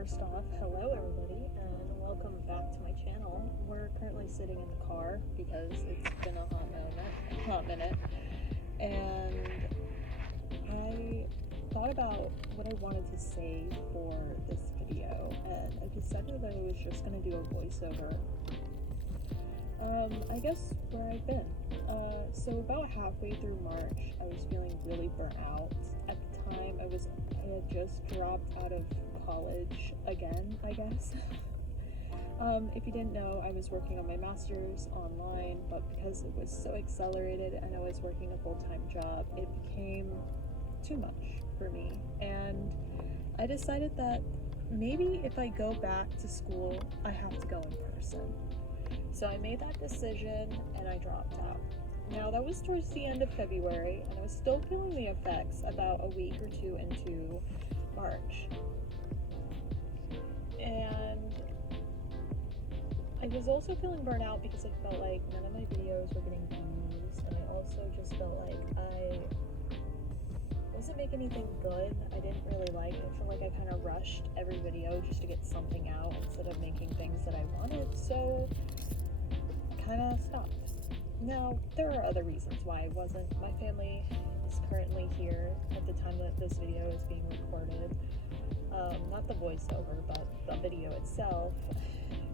First off, hello everybody, and welcome back to my channel. We're currently sitting in the car because it's been a hot minute, and I thought about what I wanted to say for this video, and I decided that I was just going to do a voiceover. I guess where I've been. So about halfway through March, I was feeling really burnt out. At the time, I had just dropped out of college again, I guess. If you didn't know, I was working on my master's online, but because it was so accelerated and I was working a full-time job, it became too much for me. And I decided that maybe if I go back to school, I have to go in person. So I made that decision and I dropped out. Now that was towards the end of February, and I was still feeling the effects about a week or two into March. And I was also feeling burnt out because I felt like none of my videos were getting views, and I also just felt like I wasn't making anything good. I didn't really like it. I felt like I kind of rushed every video just to get something out instead of making things that I wanted, so I kind of stopped. Now, there are other reasons why I wasn't. My family is currently here at the time that this video is being recorded. Not the voiceover, but the video itself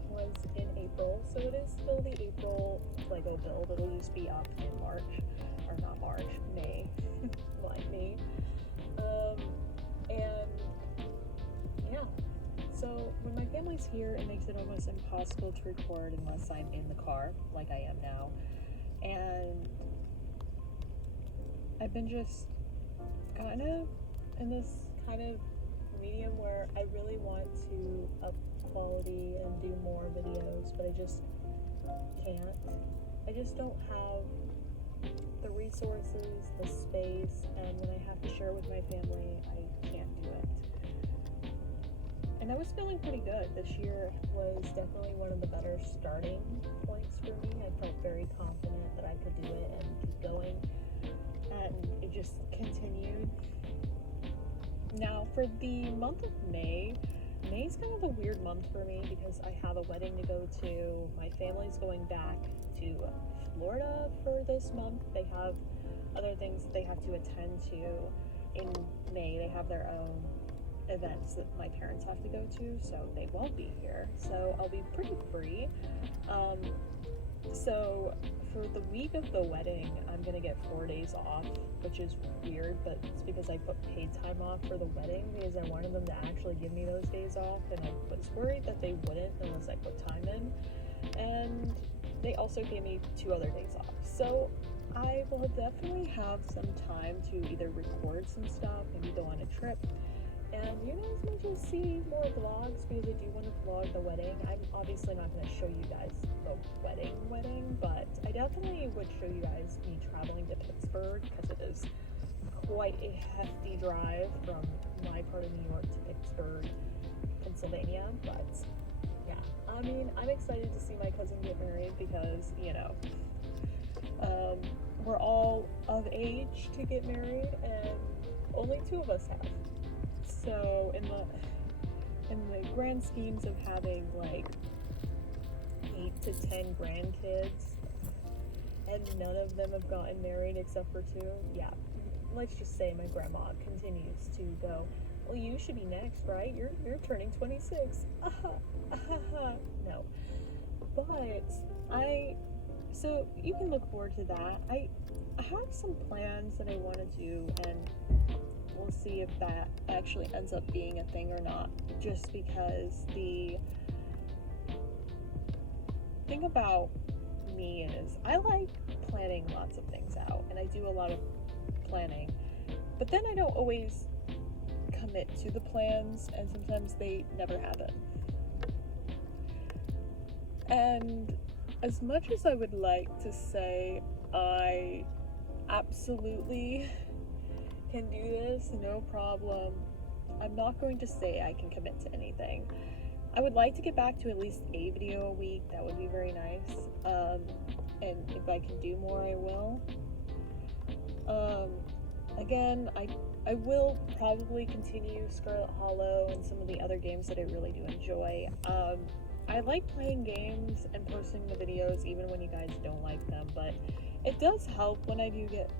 was in April, so it is still the April Lego build. It'll just be up in March, or not March, May, like me. And yeah, so when my family's here, it makes it almost impossible to record unless I'm in the car, like I am now. And I've been just kind of in this kind of medium where I really want to up quality and do more videos, but I just can't. I just don't have the resources, the space, and when I have to share with my family, I can't do it. And I was feeling pretty good. This year was definitely one of the better starting points for me. I felt very confident that I could do it and keep going, and it just continued. Now, for the month of May's kind of a weird month for me because I have a wedding to go to. My family's going back to Florida for this month. They have other things that they have to attend to in May. They have their own events that my parents have to go to, so they won't be here. So I'll be pretty free. So for the week of the wedding, I'm gonna get 4 days off, which is weird, but it's because I put paid time off for the wedding because I wanted them to actually give me those days off, and I was worried that they wouldn't unless I put time in. And they also gave me 2 other days off. So I will definitely have some time to either record some stuff, maybe go on a trip. And you guys might just see more vlogs because I do want to vlog the wedding. I'm obviously not going to show you guys the wedding, but I definitely would show you guys me traveling to Pittsburgh because it is quite a hefty drive from my part of New York to Pittsburgh, Pennsylvania. But yeah, I mean, I'm excited to see my cousin get married because, you know, we're all of age to get married and only 2 of us have. So in the grand schemes of having like 8 to 10 grandkids and none of them have gotten married except for 2, yeah, let's just say my grandma continues to go, well, you should be next, right? You're turning 26. No. But so you can look forward to that. I have some plans that I want to do, and we'll see if that actually ends up being a thing or not, just because the thing about me is I like planning lots of things out, and I do a lot of planning, but then I don't always commit to the plans, and sometimes they never happen. And as much as I would like to say I absolutely can do this, no problem, I'm not going to say I can commit to anything. I would like to get back to at least a video a week. That would be very nice. And if I can do more, I will. again, I will probably continue Scarlet Hollow and some of the other games that I really do enjoy. I like playing games and posting the videos even when you guys don't like them, but it does help when I do get,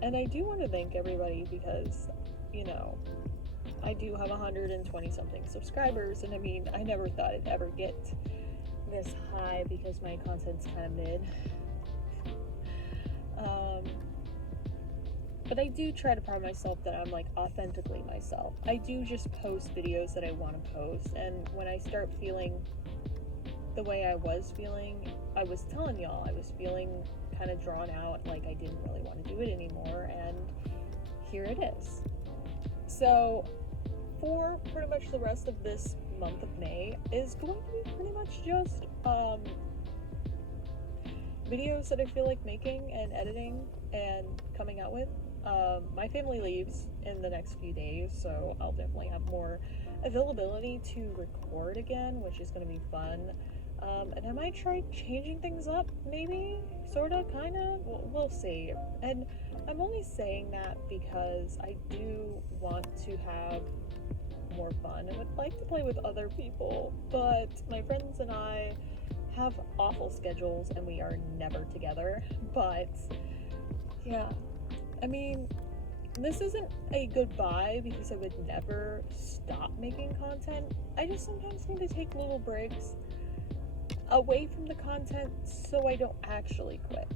and I do want to thank everybody because, you know, I do have 120 something subscribers, and I mean, I never thought I'd ever get this high because my content's kind of mid. But I do try to pride myself that I'm like authentically myself. I do just post videos that I want to post, and when I start feeling the way I was feeling, I was telling y'all I was feeling kind of drawn out, like I didn't really want to do it anymore, and here it is. So for pretty much the rest of this month of May is going to be pretty much just videos that I feel like making and editing and coming out with. My family leaves in the next few days, so I'll definitely have more availability to record again, which is going to be fun. And I might try changing things up, maybe, sorta, kinda, we'll see. And I'm only saying that because I do want to have more fun and would like to play with other people, but my friends and I have awful schedules and we are never together. But yeah, I mean, this isn't a goodbye because I would never stop making content. I just sometimes need to take little breaks away from the content so I don't actually quit.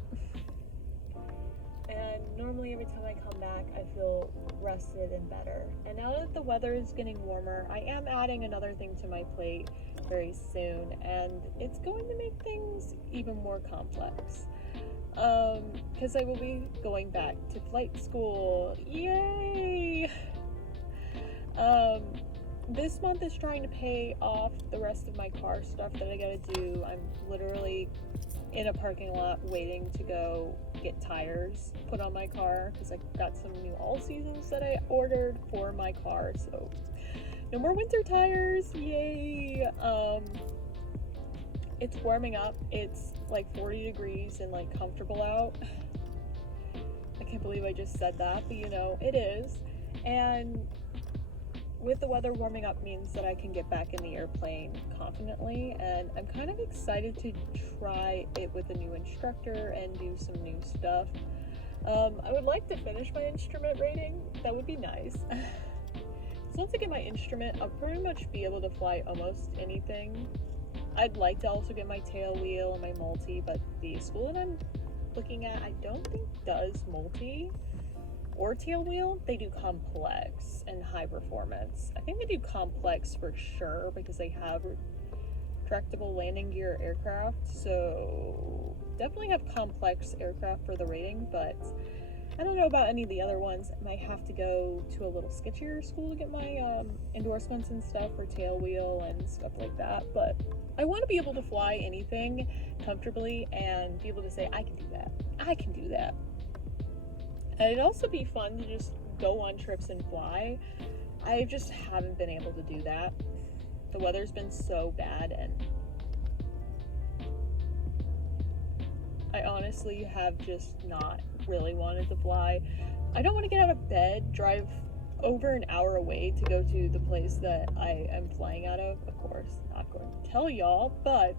And normally every time I come back, I feel rested and better. And now that the weather is getting warmer, I am adding another thing to my plate very soon, and it's going to make things even more complex. Because I will be going back to flight school. Yay! This month is trying to pay off the rest of my car stuff that I gotta do. I'm literally in a parking lot waiting to go get tires put on my car because I got some new all seasons that I ordered for my car, so no more winter tires, yay. It's warming up. It's like 40 degrees and like comfortable out. I can't believe I just said that, but you know, it is. And with the weather warming up means that I can get back in the airplane confidently, and I'm kind of excited to try it with a new instructor and do some new stuff. I would like to finish my instrument rating. That would be nice. So once I get my instrument, I'll pretty much be able to fly almost anything. I'd like to also get my tail wheel and my multi, but the school that I'm looking at, I don't think does multi or tail wheel. They do complex and high performance. I think they do complex for sure because they have retractable landing gear aircraft, so definitely have complex aircraft for the rating, but I don't know about any of the other ones. I might have to go to a little sketchier school to get my endorsements and stuff for tail wheel and stuff like that, but I want to be able to fly anything comfortably and be able to say, I can do that. I can do that. And it'd also be fun to just go on trips and fly. I just haven't been able to do that. The weather's been so bad, and I honestly have just not really wanted to fly. I don't want to get out of bed, drive over an hour away to go to the place that I am flying out of. Of course, not going to tell y'all, but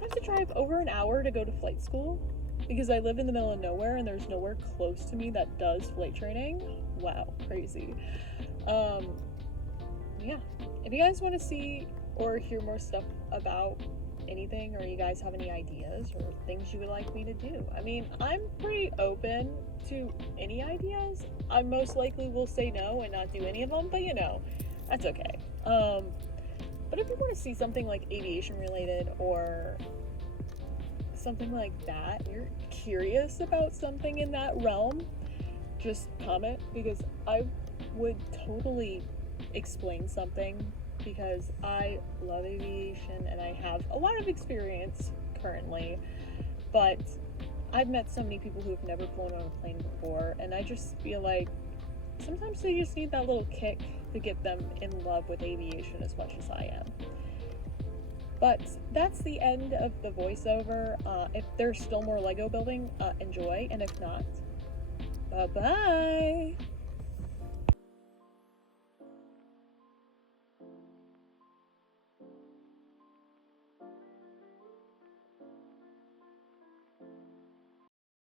I have to drive over an hour to go to flight school because I live in the middle of nowhere and there's nowhere close to me that does flight training. Wow, crazy. Yeah, if you guys want to see or hear more stuff about anything, or you guys have any ideas or things you would like me to do, I mean, I'm pretty open to any ideas. I most likely will say no and not do any of them, but you know, that's okay. But if you want to see something like aviation related or something like that, you're curious about something in that realm, just comment, because I would totally explain something, because I love aviation and I have a lot of experience currently, but I've met so many people who have never flown on a plane before, and I just feel like sometimes they just need that little kick to get them in love with aviation as much as I am. But that's the end of the voiceover. If there's still more Lego building, enjoy, and if not, Bye bye.